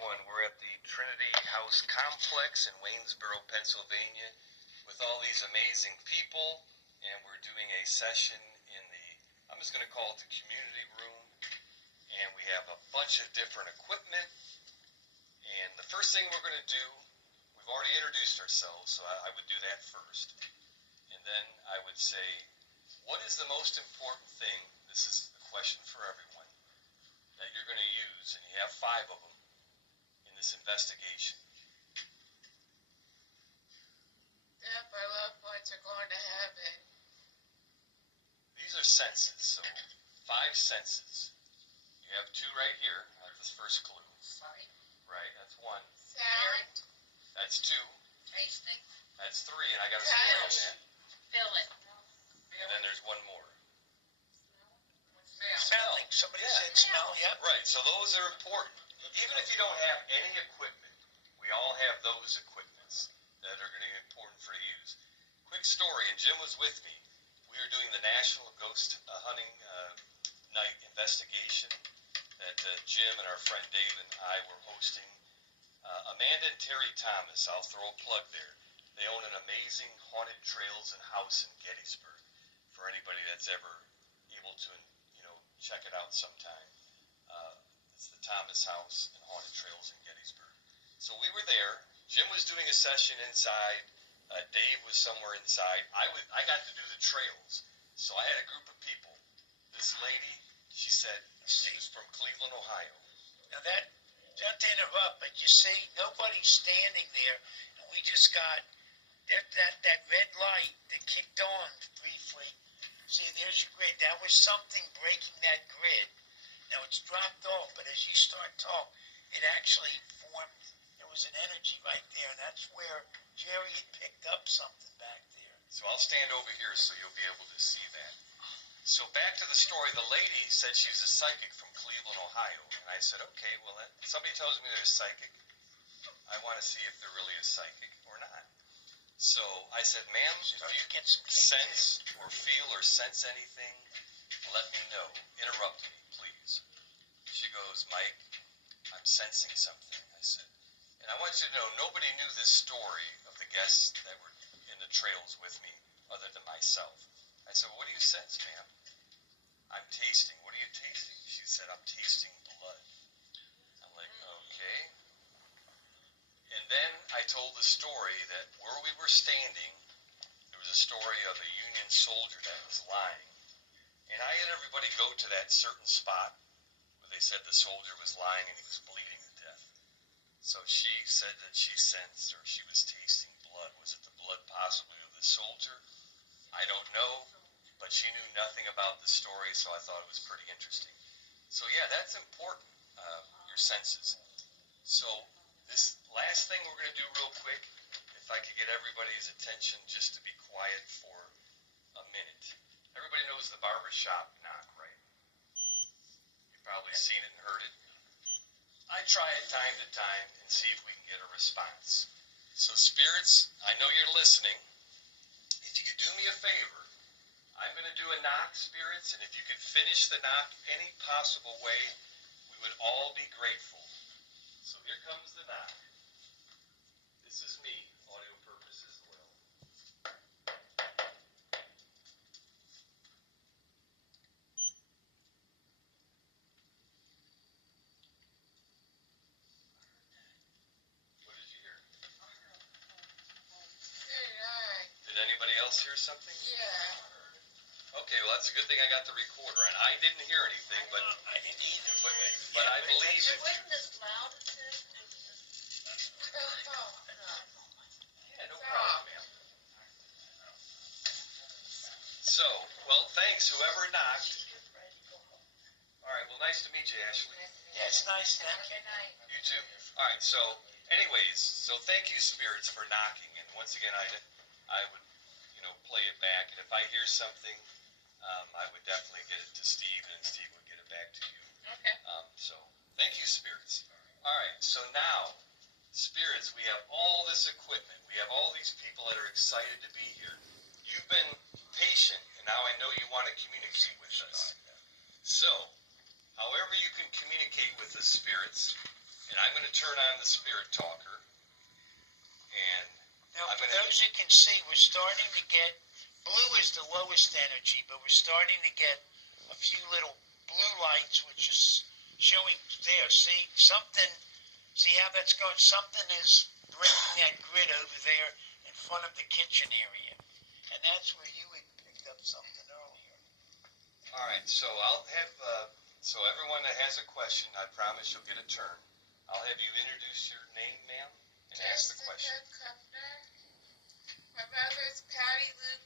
everyone. We're at the Trinity House Complex in Waynesboro, Pennsylvania, with all these amazing people, and we're doing a session in the, I'm just going to call it the community room, and we have a bunch of different equipment, and the first thing we're going to do, we've already introduced ourselves, so I would do that first, and then I would say, what is the most important thing, this is a question for everyone, that you're going to use, and you have 5 of them in this investigation. If my loved ones are going to heaven. These are senses, so 5 senses. You have 2 right here. That's the first clue. Sight. Right, that's 1. Sound. That's 2. Tasting. That's 3, and I got a score on that. Feeling. And then there's 1 more. Smelling. Somebody said smell, yep. Right, so those are important. Even if you don't have any equipment, we all have those equipments that are going to be important for you to use. Quick story, and Jim was with me. We were doing the National Ghost Hunting Night investigation that Jim and our friend Dave and I were hosting. Amanda and Terry Thomas, I'll throw a plug there. They own an amazing haunted trails and house in Gettysburg for anybody that's ever able to check it out sometime. It's the Thomas House and Haunted Trails in Gettysburg. So we were there. Jim was doing a session inside. Dave was somewhere inside. I got to do the trails. So I had a group of people. This lady, she said she was from Cleveland, Ohio. Now that, not to interrupt, but you see, nobody's standing there, and we just got that red light that kicked on briefly. See, there's your grid. That was something breaking that grid. Now it's dropped off, but as you start talking, it actually formed, there was an energy right there, and that's where Jerry had picked up something back there. So I'll stand over here so you'll be able to see that. So back to the story, the lady said she was a psychic from Cleveland, Ohio. And I said, okay, well, somebody tells me they're a psychic. I want to see if they're really a psychic or not. So I said, ma'am, if you can sense or feel or sense anything, let me know. Interrupt me, please. She goes, Mike, I'm sensing something. I said, and I want you to know, nobody knew this story of the guests that were in the trails with me other than myself. I said, what do you sense, ma'am? I'm tasting. What are you tasting? She said, I'm tasting blood. I'm like, okay. And then I told the story that where we were standing, there was a story of a Union soldier that was lying. And I had everybody go to that certain spot where they said the soldier was lying and he was bleeding to death. So she said that she sensed or she was tasting blood. Was it the blood possibly of the soldier? I don't know, but she knew nothing about the story, so I thought it was pretty interesting. So yeah, that's important, your senses. So this last thing we're going to do real quick, if I could get everybody's attention just to be quiet for a minute. Everybody knows the barbershop knock, right? You've probably seen it and heard it. I try it time to time and see if we can get a response. So spirits, I know you're listening. If you could do me a favor, I'm going to do a knock, spirits, and if you could finish the knock any possible way, we would all be grateful. So here comes the knock. This is me, audio purpose as well. What did you hear? Did anybody else hear something? Yeah. Okay, well that's a good thing I got the recorder on. I didn't hear anything, but I didn't either. But I believe It it. wasn't as loud as this. Yeah, no problem, ma'am. So, well, thanks, whoever knocked. All right, well, nice to meet you, Ashley. Yeah, it's nice, thank you. You too. All right, so, anyways, so thank you, spirits, for knocking. And once again, I would, play it back. And if I hear something, I would definitely get it to Steve, and Steve would get it back to you. Okay. So, thank you, spirits. All right, so now, spirits, we have all this equipment. We have all these people that are excited to be here. You've been patient, and now I know you want to communicate with us. So, however you can communicate with the spirits, And I'm going to turn on the spirit talker. And Now, for those who can see, we're starting to get, blue is the lowest energy, but we're starting to get a few little blue lights, which is showing there. See, something, see how that's going? Something is breaking that grid over there in front of the kitchen area. And that's where you had picked up something earlier. All right, so I'll have, so everyone that has a question, I promise you'll get a turn. I'll have you introduce your name, ma'am, and ask the question. Jessica Kufner. My brother's Patty Lou